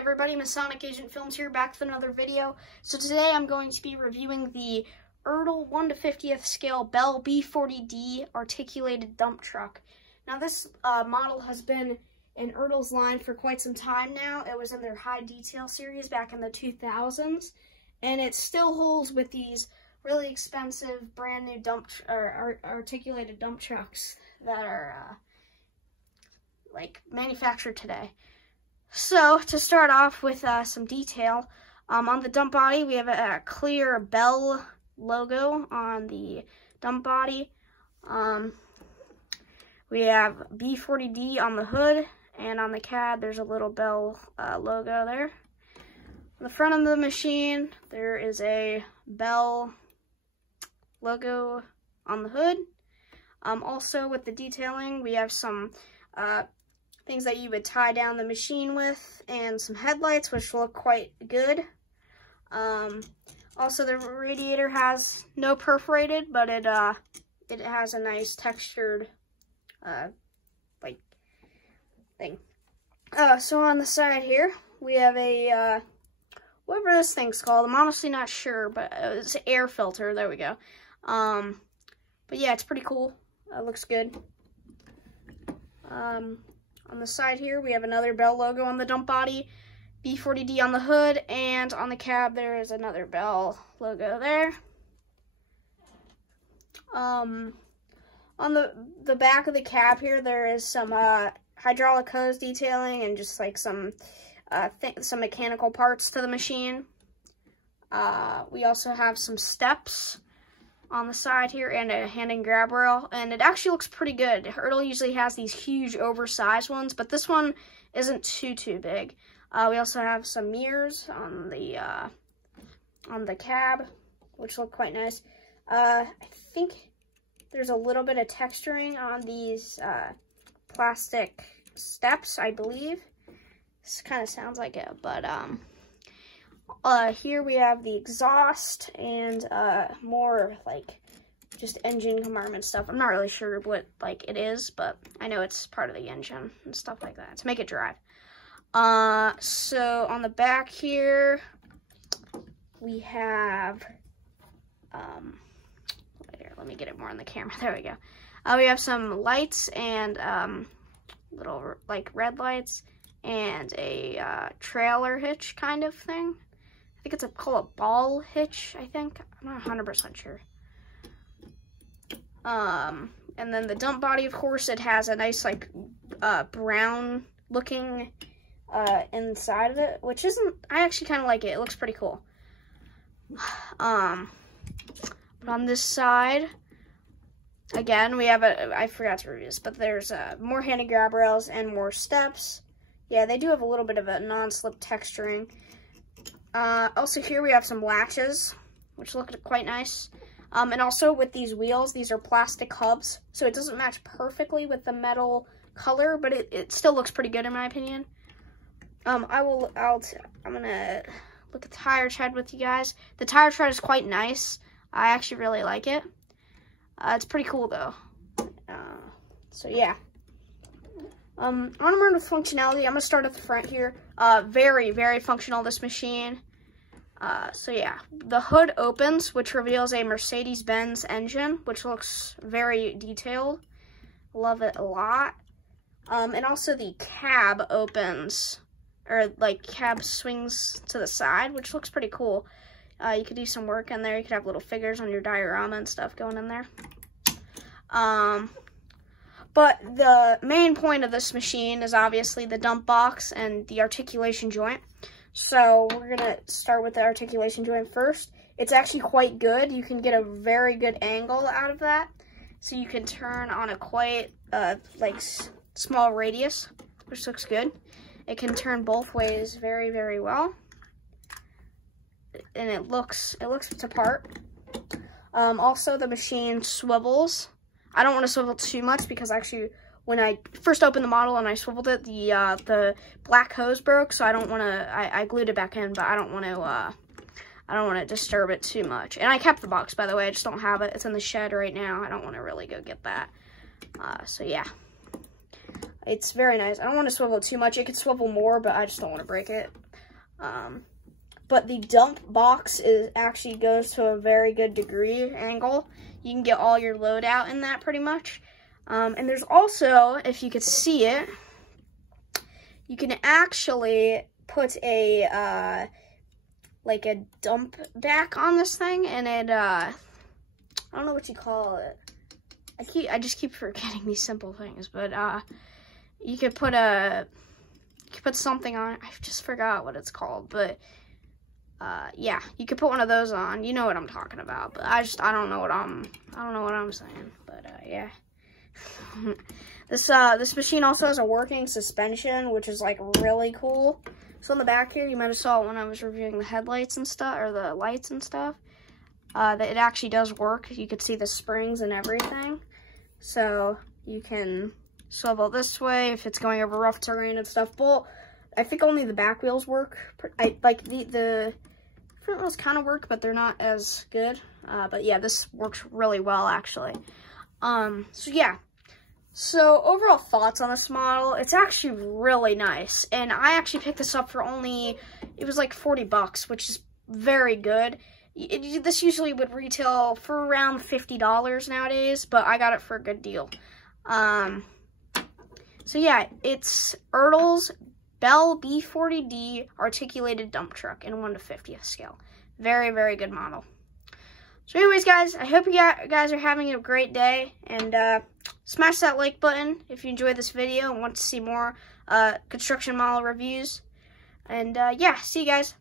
everybody, Masonic Agent Films here, back with another video. So today I'm going to be reviewing the ERTL 1/50th scale Bell B40D articulated dump truck. Now this model has been in ERTL's line for quite some time now. It was in their high detail series back in the 2000s, and it still holds with these really expensive brand new articulated dump trucks that are like manufactured today. So to start off with some detail, on the dump body we have a clear Bell logo on the dump body. We have B40D on the hood, and on the cab there's a little Bell logo there. On the front of the machine there is a Bell logo on the hood. Also with the detailing we have some things that you would tie down the machine with, and some headlights which look quite good. Also the radiator has no perforated, but it has a nice textured like thing. So on the side here we have a whatever this thing's called. I'm honestly not sure, but it's an air filter. There we go. But yeah, it's pretty cool. It looks good. On the side here, we have another Bell logo on the dump body, B40D on the hood, and on the cab there is another Bell logo there. On the back of the cab here, there is some hydraulic hose detailing and just like some mechanical parts to the machine. We also have some steps on the side here and a hand and grab rail, and it actually looks pretty good. ERTL usually has these huge oversized ones, but this one isn't too big. We also have some mirrors on the cab, which look quite nice. I think there's a little bit of texturing on these plastic steps, I believe. This kind of sounds like it, but here we have the exhaust and more like just engine compartment stuff. I'm not really sure what like it is, but I know it's part of the engine and stuff like that to make it drive. So on the back here we have here, let me get it more on the camera. There we go. We have some lights and little like red lights and a trailer hitch kind of thing. I think it's called a ball hitch, I think. I'm not 100% sure. And then the dump body, of course, it has a nice like brown looking inside of it, which isn't, I actually kind of like it. It looks pretty cool. But on this side, again, we have I forgot to review this, but there's more hand and grab rails and more steps. Yeah, they do have a little bit of a non-slip texturing. Also here we have some latches, which look quite nice. And also with these wheels, these are plastic hubs, so it doesn't match perfectly with the metal color, but it still looks pretty good in my opinion. I'm gonna look at the tire tread with you guys. The tire tread is quite nice. I actually really like it. It's pretty cool though. So yeah. On around with functionality, I'm gonna start at the front here. Very functional, this machine. So yeah, the hood opens, which reveals a Mercedes-Benz engine, which looks very detailed. Love it a lot. And also the cab opens, or like cab swings to the side, which looks pretty cool. You could do some work in there. You could have little figures on your diorama and stuff going in there. But the main point of this machine is obviously the dump box and the articulation joint. So we're gonna start with the articulation joint first. It's actually quite good. You can get a very good angle out of that. So you can turn on a quite like small radius, which looks good. It can turn both ways very well. And it looks the part. Also the machine swivels. I don't want to swivel too much because actually when I first opened the model and I swiveled it, the black hose broke, so I don't want to. I glued it back in, but I don't want to disturb it too much. And I kept the box, by the way. I just don't have it. It's in the shed right now. I don't want to really go get that. So yeah, it's very nice. I don't want to swivel it too much. It could swivel more, but I just don't want to break it. But the dump box actually goes to a very good degree angle. You can get all your load out in that pretty much. And there's also, if you could see it, you can actually put a like a dump back on this thing, and it I don't know what you call it. I just keep forgetting these simple things, but you could put something on it. I just forgot what it's called, but yeah, you could put one of those on. You know what I'm talking about, but I don't know what I'm saying, but yeah. This machine also has a working suspension, which is like really cool. So on the back here, you might have saw it when I was reviewing the headlights and stuff, or the lights and stuff, that it actually does work. You could see the springs and everything. So you can swivel this way if it's going over rough terrain and stuff. But I think only the back wheels work. Like the front wheels kind of work, but they're not as good. But yeah, this works really well actually. So yeah. So overall thoughts on this model, it's actually really nice. And I actually picked this up for it was like 40 bucks, which is very good. This usually would retail for around $50 nowadays, but I got it for a good deal. So yeah, it's ERTL's Bell B40D articulated dump truck in 1 to 50th scale. Very, very good model. So anyways, guys, I hope you guys are having a great day, and smash that like button if you enjoyed this video and want to see more construction model reviews. And yeah, see you guys.